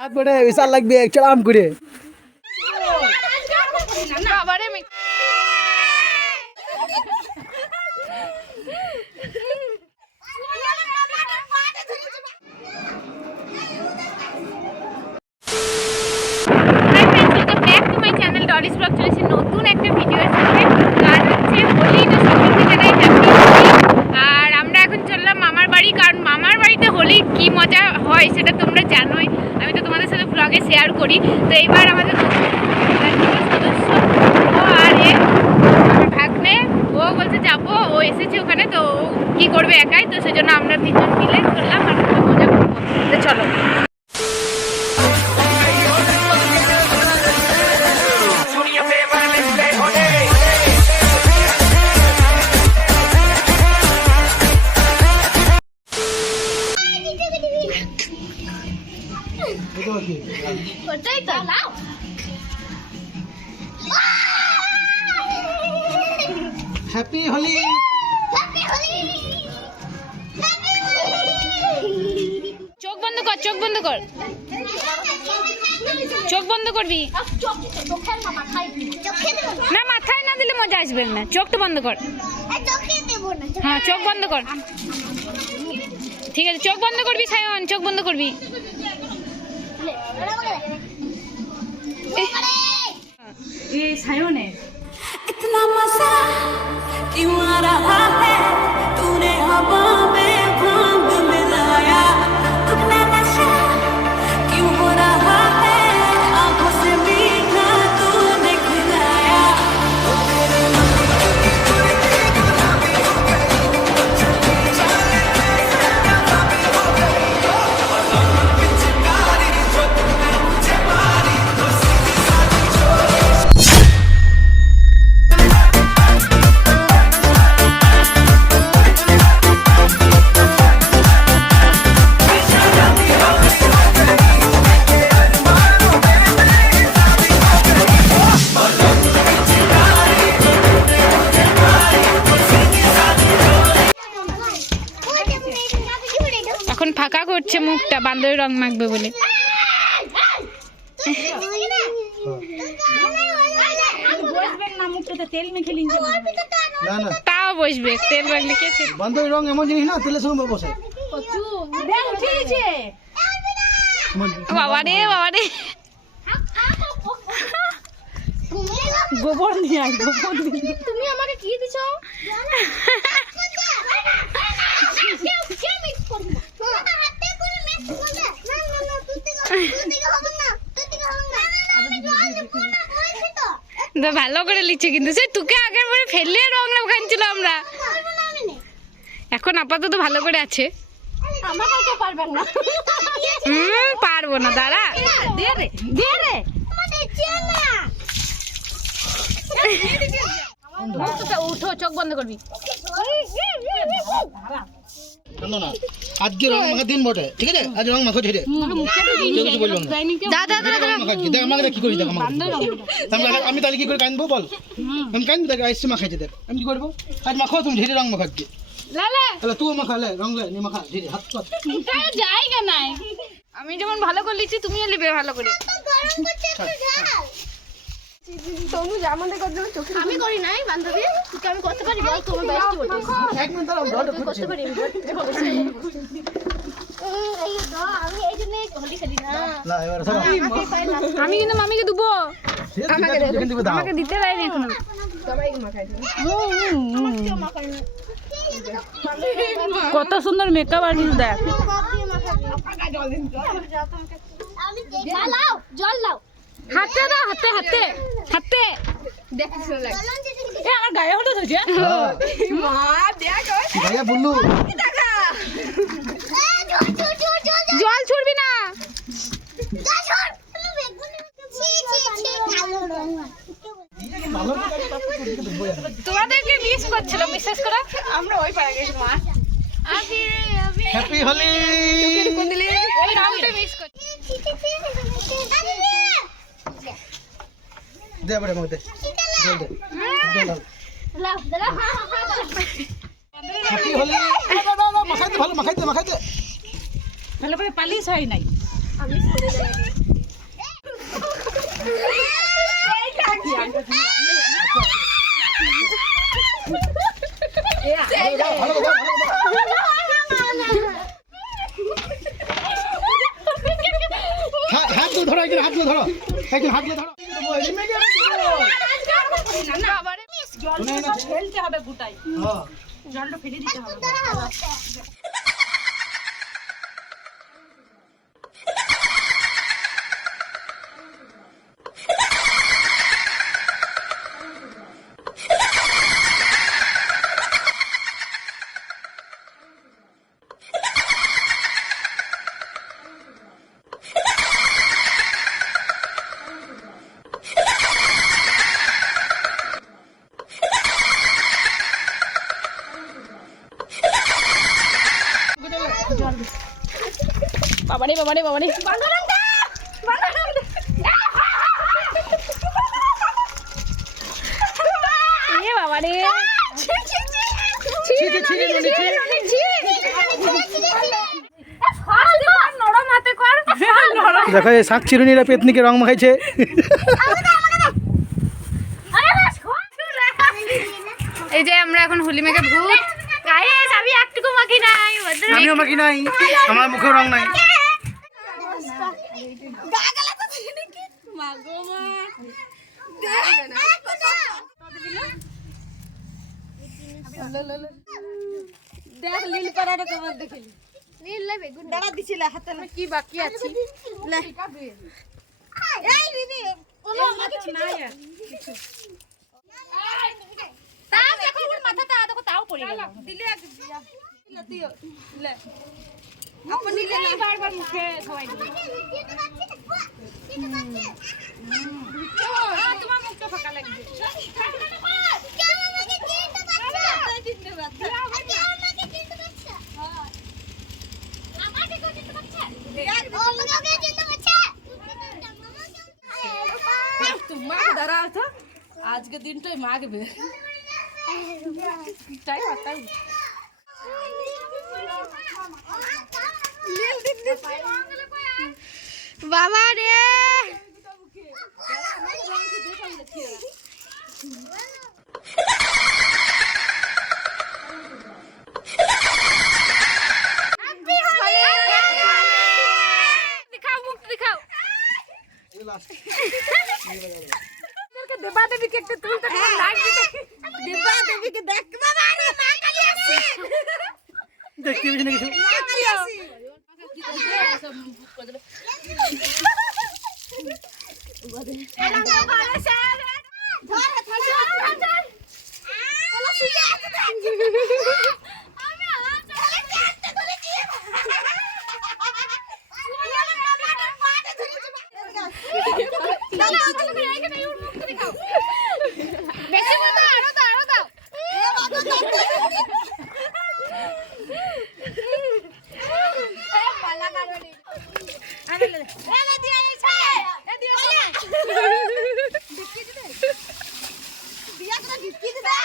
हाथ बड़े विशाल लग भी चलाम करे নতুন একটা ভিডিওর সাথে আর হচ্ছে হোলি তো সকলকে জানাই হ্যাপি হোলি। আর আমরা এখন চললাম মামার বাড়ি, কারণ মামার বাড়িতে হোলি কি মজা হয় সেটা তোমরা জানোই, আমি তো তোমাদের সাথে ব্লগে শেয়ার করি। তো এইবার আমাদের সদস্য ও আর আমার ভাগ্নে, ও বলছে যাবো, ও এসেছে ওখানে, তো ও কী করবে একাই, তো সেজন্য আমরা তিনজন মিলে চললাম আর মজা করবো। তো চলো। হ্যাপি হোলি, চোখ বন্ধ কর, চোখ বন্ধ কর, চোখ বন্ধ করবি না, মাথায় না দিলে মজা আসবে না, চোখটা বন্ধ কর। হ্যাঁ চোখ বন্ধ কর, ঠিক আছে চোখ বন্ধ করবি সায়ন, চোখ বন্ধ করবি। ये सायोन है। कितना मजा क्यों आ रहा है, तूने हवा में भांग मिलाया, कितना नशा क्यों हो रहा है, आंखों से मीठा तूने खिलाया। এখন ফাঁকা করছে মুখটা, বান্দরের রং মাখবে বলে। তাও বসবে, তেল মাখলে কে বান্দরের রং এমন জিনিস না, তেলের সঙ্গে বসে। বাবা রে বাবা রে, গোবর নিয়ে আয়, গোবর তুমি আমাকে কি দিছো? ভালো করে লিখছে কিন্তু, সে তোকে আগের পরে ফেললে রং খাচ্ছিল আমরা, এখন আপাতত ভালো করে আছে। পারবো না, দাঁড়া উঠো, চোখ বন্ধ করবি। আজকে রং মাখার দিন বটে, ঠিক আছে? আজ রং মাখো ছেড়ে কি করি দেখ, আমি তাহলে কি করে কাঁদবো বল? আমি কাঁদবো, দেখ আইসি মাখাইছে, দেখ আমি কি করবো? আজ মাখো তুমি ঝেড়ে রং মাখা দিয়ে, তুই মাখালে রং মাখা ঝেড়ে হাত জায়গা নাই। আমি যেমন ভালো করে লিখছি তুমিও লিখবে ভালো করে। আমি করি নাই বান্ধবী, আমি করতে পারি, বল তোমার বয়স কি বলতে? এক মিনিট দাঁড়াও, করতে পারি আমি কিন্তু মামিকে দেবো, আমাকে দিতে পারিনি এখনো। কত সুন্দর মেকআপ আর্টিস্ট, দেখ জল দাও, হাতে দাও, হাতে হাতে হাতে আমার গায়ে হলুদ হয়েছে, জল ছুড়বি না, তোমাদেরকে মিস করছিলাম, বিশ্বাস করো আমরা ওই পাড়া গেছি। মা হ্যাপি হোলি, ওই রাউন্ডে মিস করছি। দে বড় মতে, দে হ্যাপি হোলি। মাখাইতে ভালো, মাখাইতে ভালো করে পালিশ হয় নাই। আমি সরে যাই। হাতগুলো ধরো, একদিন হাতগুলো ধরো, একদিন হাতগুলো ধরো। জলটা ফেলতে হবে গোটাই, জলটা ফেলে দিতে হবে। বাবারে বাবারে বাবারে বাবারে দেখো এই শাক চিরুনিরা পেতনিকে রং মাখাইছে। এই যে আমরা এখন হোলি মেখে ভূত। গাইস আমি একটুকু মাখি নাই, আমিও মাখি নাই, আমার মুখে রং নাই। দেখ লীল করাটা তোমার দেখিলি দাঁড়া দিছিল হাতে না কি বাকি আছে? এই দিদি ওলো কিছু নাই আর কিছু তাও দেখো ওর মাথাটা দেখো তাও পড়ে গেল। দিলে এক দিয়া দিও লে আপনি লে বারবার মুখে সবাই দিবে। তোমার মুখটা ফাঁকা লাগবে। তোমাকে দাঁড়াও তো আজকে দিনটাই মাগবে তাই তাই বাবা রে দিখাও মুখ দিখাও। দেবা দেবীকে একটা তুলতে লাইক দিতে দেবা দেবীকে দেখ বাবা রে মা কালি আসছে দেখতে পেয়েছি না কিছু। মা কালি আসছে সব বুক করে দিল এটা তো ভালো স্যার। ধর ধর চলো শুয়ে আছে আমি হাত একটা ধরে কি বেশি মতো আরো দাও আরো দাও। পালা কারণে আরে লে এলে দিয়ে আইছে এ দিও ডিপকি দে দিয়া করে ডিপকি দে